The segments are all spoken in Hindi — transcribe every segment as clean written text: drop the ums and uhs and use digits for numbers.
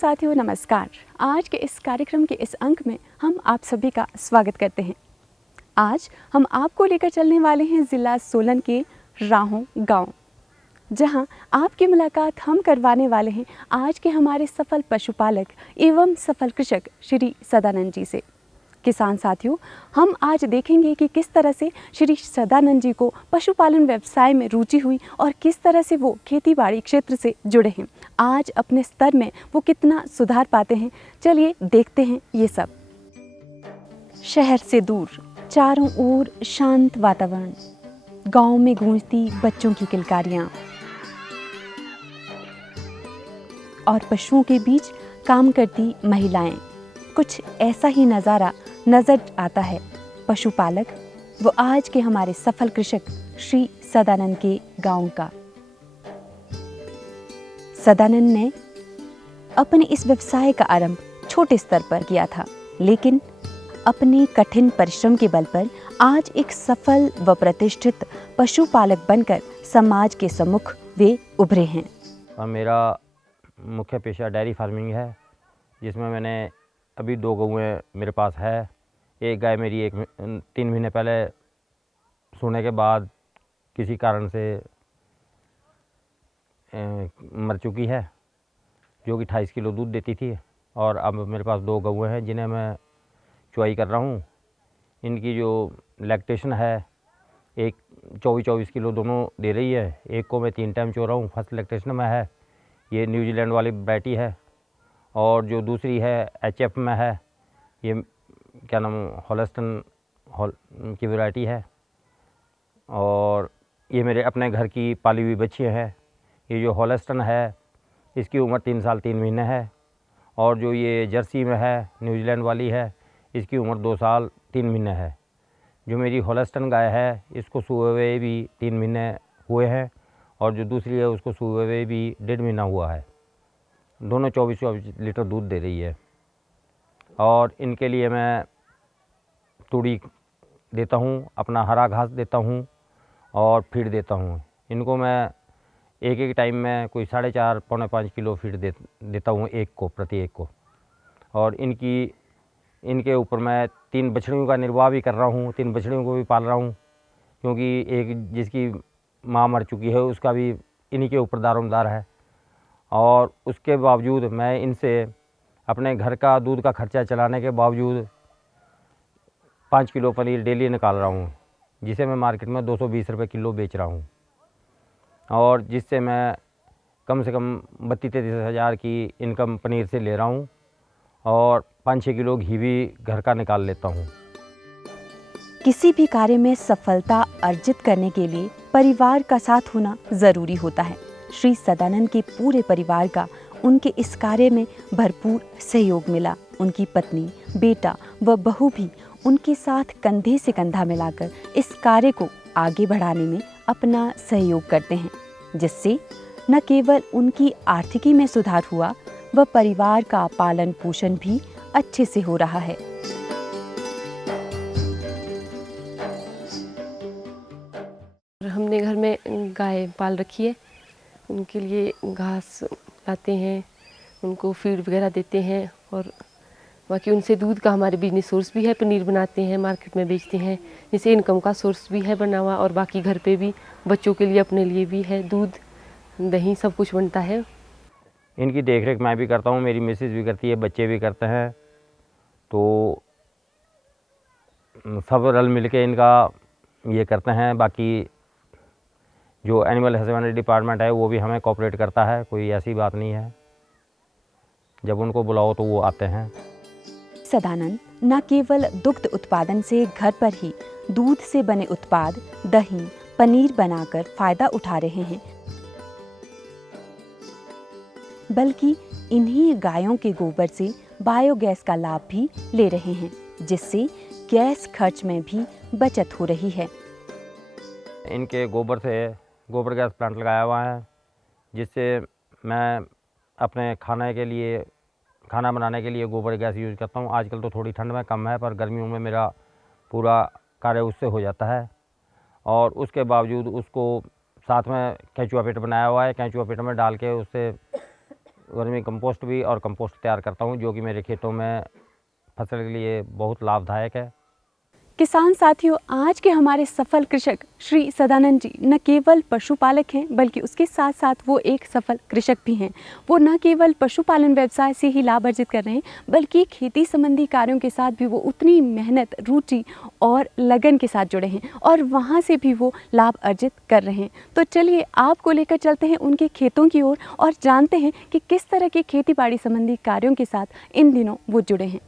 साथियों नमस्कार। आज के इस कार्यक्रम के इस अंक में हम आप सभी का स्वागत करते हैं। आज हम आपको लेकर चलने वाले हैं ज़िला सोलन के राहों गांव, जहां आपकी मुलाकात हम करवाने वाले हैं आज के हमारे सफल पशुपालक एवं सफल कृषक श्री सदानंद जी से। किसान साथियों, हम आज देखेंगे कि किस तरह से श्री सदानंद जी को पशुपालन व्यवसाय में रुचि हुई और किस तरह से वो खेतीबाड़ी क्षेत्र से जुड़े हैं। आज अपने स्तर में वो कितना सुधार पाते हैं, चलिए देखते हैं ये सब। शहर से दूर, चारों ओर शांत वातावरण, गांव में गूंजती बच्चों की किलकारियां और पशुओं के बीच काम करती महिलाएं, कुछ ऐसा ही नज़ारा नजर आता है पशुपालक वो आज के हमारे सफल कृषक श्री सदानंद के गांव का। सदानंद ने अपने इस व्यवसाय का आरंभ छोटे स्तर पर किया था, लेकिन अपने कठिन परिश्रम के बल पर आज एक सफल व प्रतिष्ठित पशुपालक बनकर समाज के सम्मुख वे उभरे हैं। मेरा मुख्य पेशा डेयरी फार्मिंग है, जिसमें मैंने अभी 2 गौएँ मेरे पास है। एक गाय मेरी 3 महीने पहले सोने के बाद किसी कारण से मर चुकी है, जो कि 28 किलो दूध देती थी। और अब मेरे पास 2 गौएँ हैं जिन्हें मैं चुवाई कर रहा हूँ। इनकी जो लैक्टेशन है, एक 24-24 किलो दोनों दे रही है। एक को मैं 3 टाइम चो रहा हूँ, फर्स्ट लैक्टेशन में है, ये न्यूजीलैंड वाली वैरायटी है। और जो दूसरी है HF में है, ये क्या नाम हॉलस्टन की वैरायटी है। और ये मेरे अपने घर की पाली हुई बच्चियाँ हैं। ये जो हॉलस्टन है, इसकी उम्र 3 साल 3 महीने है। और जो ये जर्सी में है, न्यूजीलैंड वाली है, इसकी उम्र 2 साल 3 महीने है। जो मेरी हॉलस्टन गाय है, इसको सूए हुए भी 3 महीने हुए हैं, और जो दूसरी है उसको सूए हुए भी 1.5 महीना हुआ है। दोनों 24-24 लीटर दूध दे रही है। और इनके लिए मैं तूड़ी देता हूँ, अपना हरा घास देता हूँ और फीड देता हूँ। इनको मैं एक टाइम में कोई 4.5 पौने 5 किलो फीड देता हूँ प्रति एक को। और इनके ऊपर मैं 3 बछड़ियों का निर्वाह भी कर रहा हूँ, 3 बछड़ियों को भी पाल रहा हूँ, क्योंकि एक जिसकी माँ मर चुकी है उसका भी इन्हीं के ऊपर दारोमदार है। और उसके बावजूद मैं इनसे अपने घर का दूध का खर्चा चलाने के बावजूद 5 किलो पनीर डेली निकाल रहा हूँ, जिसे मैं मार्केट में 220 रुपये किलो बेच रहा हूँ। और जिससे मैं कम से कम 32-33 हज़ार की इनकम पनीर से ले रहा हूँ। और 5-6 किलो घी भी घर का निकाल लेता हूँ। किसी भी कार्य में सफलता अर्जित करने के लिए परिवार का साथ होना जरूरी होता है। श्री सदानंद के पूरे परिवार का उनके इस कार्य में भरपूर सहयोग मिला। उनकी पत्नी, बेटा व बहू भी उनके साथ कंधे से कंधा मिलाकर इस कार्य को आगे बढ़ाने में अपना सहयोग करते हैं, जिससे न केवल उनकी आर्थिकी में सुधार हुआ व परिवार का पालन पोषण भी अच्छे से हो रहा है। हमने घर में गाय पाल रखी है, उनके लिए घास लाते हैं, उनको फीड वगैरह देते हैं, और बाकी उनसे दूध का हमारे बिजनेस सोर्स भी है। पनीर बनाते हैं, मार्केट में बेचते हैं, जिससे इनकम का सोर्स भी है बना हुआ। और बाकी घर पे भी बच्चों के लिए, अपने लिए भी है, दूध दही सब कुछ बनता है। इनकी देख रेख मैं भी करता हूँ, मेरी मिसेज भी करती है, बच्चे भी करते हैं। तो सब रल मिल के इनका ये करते हैं। बाकी जो एनिमल हस्बेंड्री डिपार्टमेंट है वो भी हमें कोऑपरेट करता है, कोई ऐसी बात नहीं है। जब उनको बुलाओ तो वो आते हैं। सदानंद न केवल दुग्ध उत्पादन से घर पर ही दूध से बने उत्पाद, दही, पनीर बनाकर फायदा उठा रहे हैं, बल्कि इन्हीं गायों के गोबर से बायोगैस का लाभ भी ले रहे हैं, जिससे गैस खर्च में भी बचत हो रही है। इनके गोबर से गोबर गैस प्लांट लगाया हुआ है, जिससे मैं अपने खाना बनाने के लिए गोबर गैस यूज़ करता हूँ। आजकल तो थोड़ी ठंड में कम है, पर गर्मियों में मेरा पूरा कार्य उससे हो जाता है। और उसके बावजूद उसको साथ में केंचुआ पिट बनाया हुआ है, केंचुआ पिट में डाल के उससे वर्मी कंपोस्ट भी और कंपोस्ट तैयार करता हूँ, जो कि मेरे खेतों में फसल के लिए बहुत लाभदायक है। किसान साथियों, आज के हमारे सफल कृषक श्री सदानंद जी न केवल पशुपालक हैं, बल्कि उसके साथ साथ वो एक सफल कृषक भी हैं। वो न केवल पशुपालन व्यवसाय से ही लाभ अर्जित कर रहे हैं, बल्कि खेती संबंधी कार्यों के साथ भी वो उतनी मेहनत, रुचि और लगन के साथ जुड़े हैं और वहाँ से भी वो लाभ अर्जित कर रहे हैं। तो चलिए आपको लेकर चलते हैं उनके खेतों की ओर और जानते हैं कि किस तरह के खेती बाड़ी संबंधी कार्यों के साथ इन दिनों वो जुड़े हैं।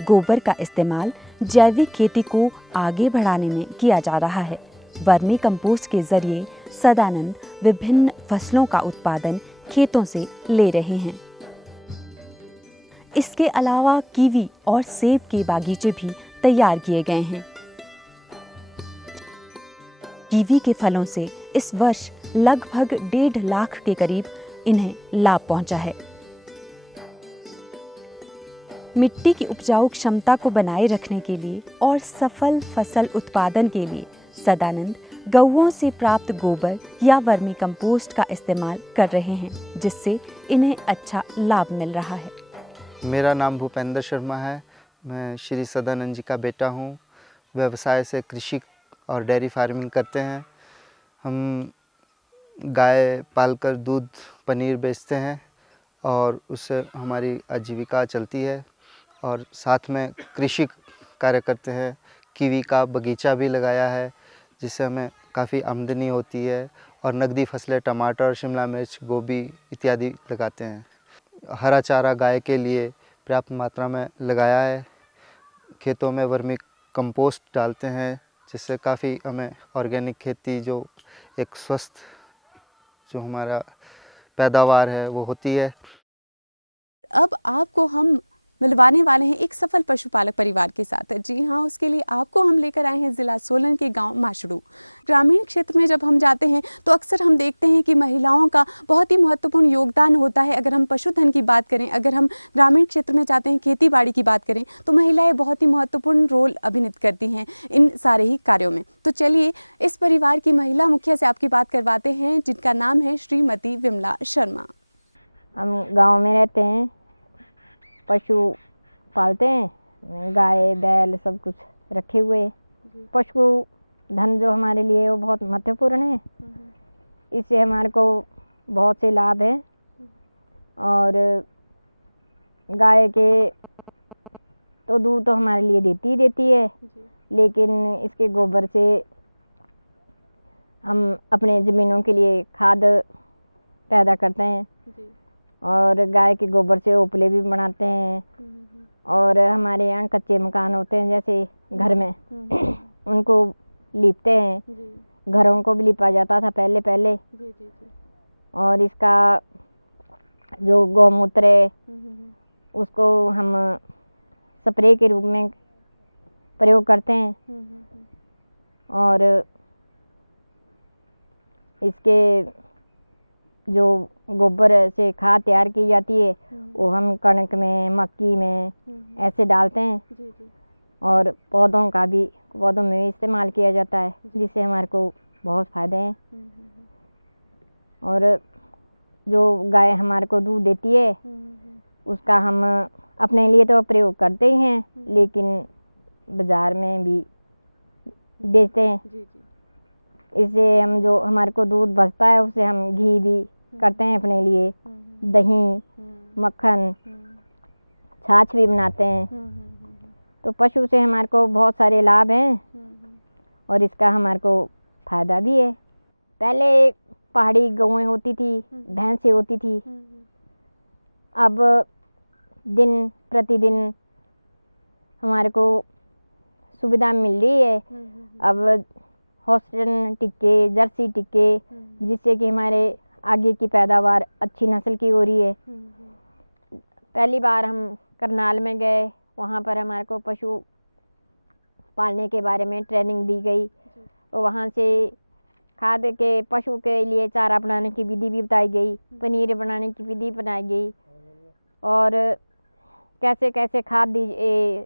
गोबर का इस्तेमाल जैविक खेती को आगे बढ़ाने में किया जा रहा है। वर्मी कंपोस्ट के जरिए सदानंद विभिन्न फसलों का उत्पादन खेतों से ले रहे हैं। इसके अलावा कीवी और सेब के बागीचे भी तैयार किए गए हैं। कीवी के फलों से इस वर्ष लगभग 1.5 लाख के करीब इन्हें लाभ पहुंचा है। मिट्टी की उपजाऊ क्षमता को बनाए रखने के लिए और सफल फसल उत्पादन के लिए सदानंद गौओं से प्राप्त गोबर या वर्मी कंपोस्ट का इस्तेमाल कर रहे हैं, जिससे इन्हें अच्छा लाभ मिल रहा है। मेरा नाम भूपेंद्र शर्मा है। मैं श्री सदानंद जी का बेटा हूँ। व्यवसाय से कृषि और डेयरी फार्मिंग करते हैं। हम गाय पालकर दूध, पनीर बेचते हैं और उससे हमारी आजीविका चलती है। और साथ में कृषि कार्य करते हैं। कीवी का बगीचा भी लगाया है, जिससे हमें काफ़ी आमदनी होती है। और नकदी फसलें टमाटर, शिमला मिर्च, गोभी इत्यादि लगाते हैं। हरा चारा गाय के लिए पर्याप्त मात्रा में लगाया है। खेतों में वर्मी कंपोस्ट डालते हैं, जिससे काफ़ी हमें ऑर्गेनिक खेती, जो एक स्वस्थ जो हमारा पैदावार है वो होती है। अब आपको हम मिलवाने वाले हैं एक सफल पशुपालक परिवार के साथ। जी हाँ, उसके लिए आपको हम लेकर आए हैं ज़िला सोलन के गांव माशड़ू। ग्रामीण क्षेत्र में जब हम जाते हैं तो अक्सर हम देखते हैं कि महिलाओं का बहुत ही महत्वपूर्ण योगदान होता है। अगर हम पशुधन की बात करें, अगर हम ग्रामीण क्षेत्र में जाते हैं, खेती बाड़ी की बात करें, तो महिलाएं बहुत ही महत्वपूर्ण रोल अभिनीत करती हैं इन सारे ही कार्यों में। तो चलिए इस परिवार की महिला मुखिया से आपकी बात करवाते हैं, जिनका नाम है श्रीमती विमला शर्मा। हम गांव में रहते हैं, पशु पालते हैं, गाय बैल सब कुछ रखे हुए। पशु धन जो हमारे लिए वो बहुत महत्वपूर्ण है। इससे हमारे को बहुत से लाभ हैं। और गाय के तो दूध तो हमारे लिए देती है, लेकिन इसके गोबर से हम अपने ज़मीनों के लिए खाद पैदा करते हैं। और गाय के गोबर से उपले भी बनाते हैं। और हमारे यहाँ कच्चे मकान होते हैं, जैसे घर में उनको लीपते हैं। घरों को भी लिपा जाता था पहले। और इसका जो गौमूत्र है उसको हम स्प्रे के रूप में प्रयोग करते हैं। और इसके जो गोबर से खाद तैयार की जाती है वो हम कणक में, मक्की में ऐसे डालते हैं। और पौधों में भी इस्तेमाल किया जाता है, जिससे हमारे को बहुत फ़ायदे हैं। और जो गाय हमारे को दूध देती है उसका हम अपने लिए तो प्रयोग करते ही हैं, लेकिन बाज़ार में भी बेचते हैं। इससे हम जो हमारे को दूध बचता है उससे हम घी भी करते हैं अपने लिए, दही, मक्खन, छाछ भी बनाते हैं। तो पशु से हमारे को बहुत सारे लाभ हैं और इसका हमारे को फ़ायदा भी है। पहले पहाड़ी गौएं होती थी, भैंसें होती थी। अब दिन प्रतिदिन हमारे को सुविधा मिल रही है। अब हॉस्टन टिक्के, जर्सी टिक्के, जिससे कि हमारे आगे की पैदावार अच्छी नस्ल की हो रही है। पहली बार हम करनाल में गए, वहाँ पर हमारे को पशु पालने के बारे में ट्रेनिंग दी गई। और वहाँ से खाद के पशु के लिए चारा बनाने की विधि भी बताई गई, पनीर बनाने की विधि बनाई गई, और कैसे कैसे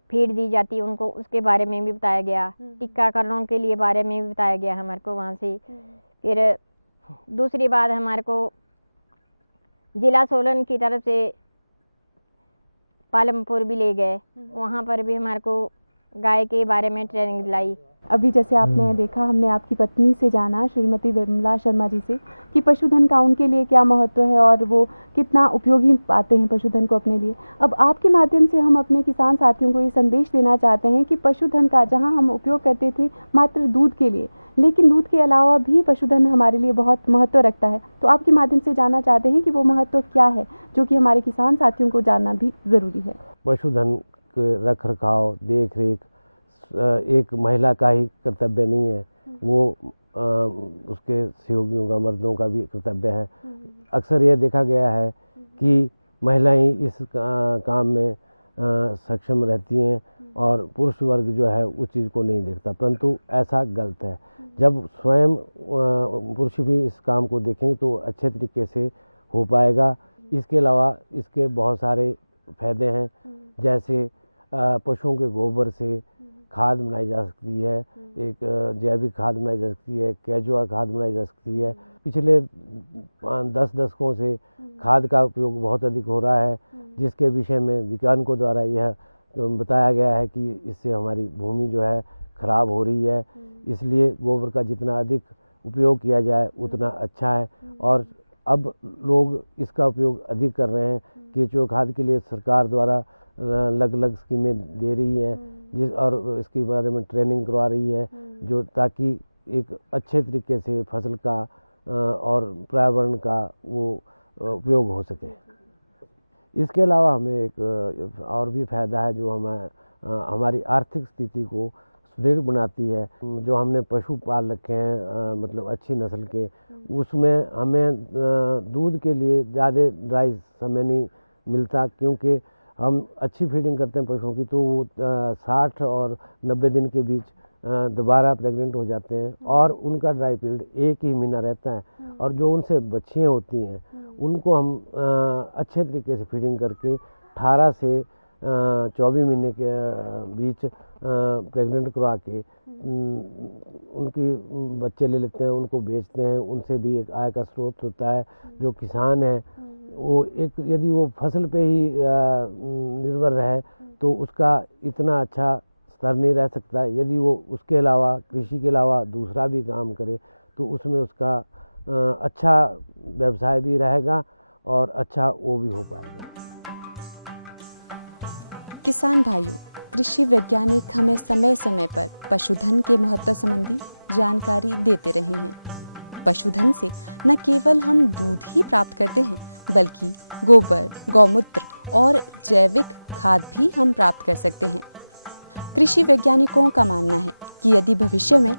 फीड दी जाती है उनको, उसके बारे में भी बताया गया। टीकाकरणों के लिए बारे में भी बताया गया हमारे को वहाँ से। फिर दूसरी बात हमारे को जिला सोलन की तरफ से पालमपुर भी ले गए, वहाँ पर भी हमारे को गाय के बारे में ट्रेनिंग दिलाई। अभी जैसे आपने देखा, हमने आपकी पत्नी से जाना, श्रीमती विमला शर्मा जी से, कि पशुधन का उनके लिए क्या महत्व है और वो कितना उपयोगी पाते हैं पशुधन को अपने लिए। अब आपके माध्यम से हम अपने किसान साथियों को ये संदेश देना चाहते हैं कि पशुधन का जहां हम उपयोग करते थे मात्र दूध के लिए, लेकिन दूध के अलावा भी पशुधन हमारे लिए बहुत महत्व रखता है। तो आपके माध्यम से जानना चाहते हैं कि वो महत्व क्या है, जो कि हमारे किसान साथियों को जानना भी ज़रूरी है। पशुधन के रख रखाव, देख रेख एक महिला का ही कर्तव्य नहीं है, वो उसके सहयोगियों का, मर्दों का भी कर्तव्य है। अक्सर यह देखा गया है कि महिलाएं इस काम में सक्षम रहती हैं और पुरुष वर्ग जो है उस चीज़ को नहीं देखता, परंतु ऐसा गलत है। जब स्वयं पुरुष भी इस काम को देखेंगे तो अच्छे तरीके से हो पाएगा। इसके अलावा इसके बहुत सारे फायदे हैं, जैसे पशुओं के गोबर से खाद बनाई जा सकती है, एक जैविक खाद बनाई जा सकती है, केचुआ खाद बनाई जा सकती है। पिछले 10 दशकों से खाद का उपयोग बहुत अधिक हो रहा है, जिसके विषय में वैज्ञानिकों द्वारा यह बताया गया है कि इससे हमारी भूमि जो है खराब हो रही है। इसलिए गोबर का जितना अधिक उपयोग किया जाए उतना अच्छा है, और अब लोग इसका उपयोग अधिक कर रहे हैं। केचुआ खाद के लिए सरकार द्वारा अलग अलग स्कीमें दे रही है, और इसके बारे में ट्रेनिंग करवा रही है, जो ताकि एक अच्छे तरीके से फसल का और पर्यावरण का वो उपयोग हो सके। इसके अलावा हमें एक और भी फ़ायदा है जो हमें हमारी आर्थिक स्थिति को सुदृढ़ बनाती है। जो हमने पशु पाल रखे हैं मतलब अच्छी नस्ल के, उसमें हमें दूध के लिए ज़्यादा ड्राई समय नहीं मिलता, क्योंकि हम अच्छी फीडिंग करते हैं पशुओं की, तो वो 60 और 90 दिन के बीच दोबारा प्रेग्नेंट हो जाते हैं और उनका ड्राई पीरियड 1 ही महीना रहता है। और जो उनसे बच्चियाँ होती हैं उनको हम अच्छे तरीके से फीडिंग करके 18 से 24 महीने के बीच प्रेग्नेंट करवा के उनकी बच्चे ले लेते हैं, उनको बेचते हैं, उनसे भी एक आय का स्रोत होता है। जो किसान है वो एक यदि वो फसल पे ही निर्भर रहे तो उसका इतना अच्छा स्तर नहीं रह सकता। यदि वो उसके अलावा, कृषि के अलावा दूसरा भी काम करे तो उसमें उसका अच्छा व्यवसाय भी रहेगा और अच्छा वो भी हो पाएगा। किसान भाइयों, कृषि वैज्ञानिक हमें समय समय पर पशुधन के महत्व संबंधी जानकारी देते रहे हैं। पशुधन से न केवल हम दूध ही प्राप्त करते हैं, बल्कि गोबर, गौमूत्र और जैविक खाद भी हम प्राप्त कर सकते हैं। कृषि वैज्ञानिकों का मानना है कि यदि भविष्य में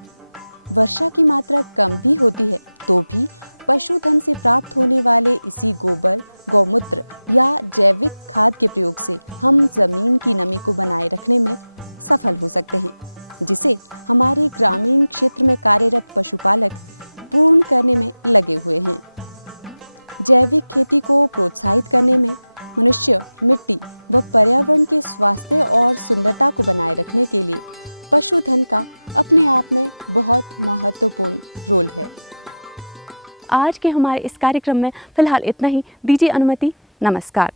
वर्षा की मात्रा कम भी होती है तो भी पशुधन से प्राप्त होने वाले इसी गोबर, गौमूत्र या जैविक खाद के प्रयोग से हम जमीन की नमी को बनाए रखने में सफल हो सकते हैं, जिसे हमारे ग्रामीण क्षेत्र में कार्यरत पशुपालक पूर्ण करने में लगे हुए हैं। जैविक खेती को प्रोत्साहित करने में मनुष्य, मिट्टी व पर्यावरण के स्वास्थ्य और सुंदरता को बनाए रखने के लिए पशुधन का अपने आप में बहुत महत्वपूर्ण रोल है। आज के हमारे इस कार्यक्रम में फिलहाल इतना ही। दीजिए अनुमति। नमस्कार।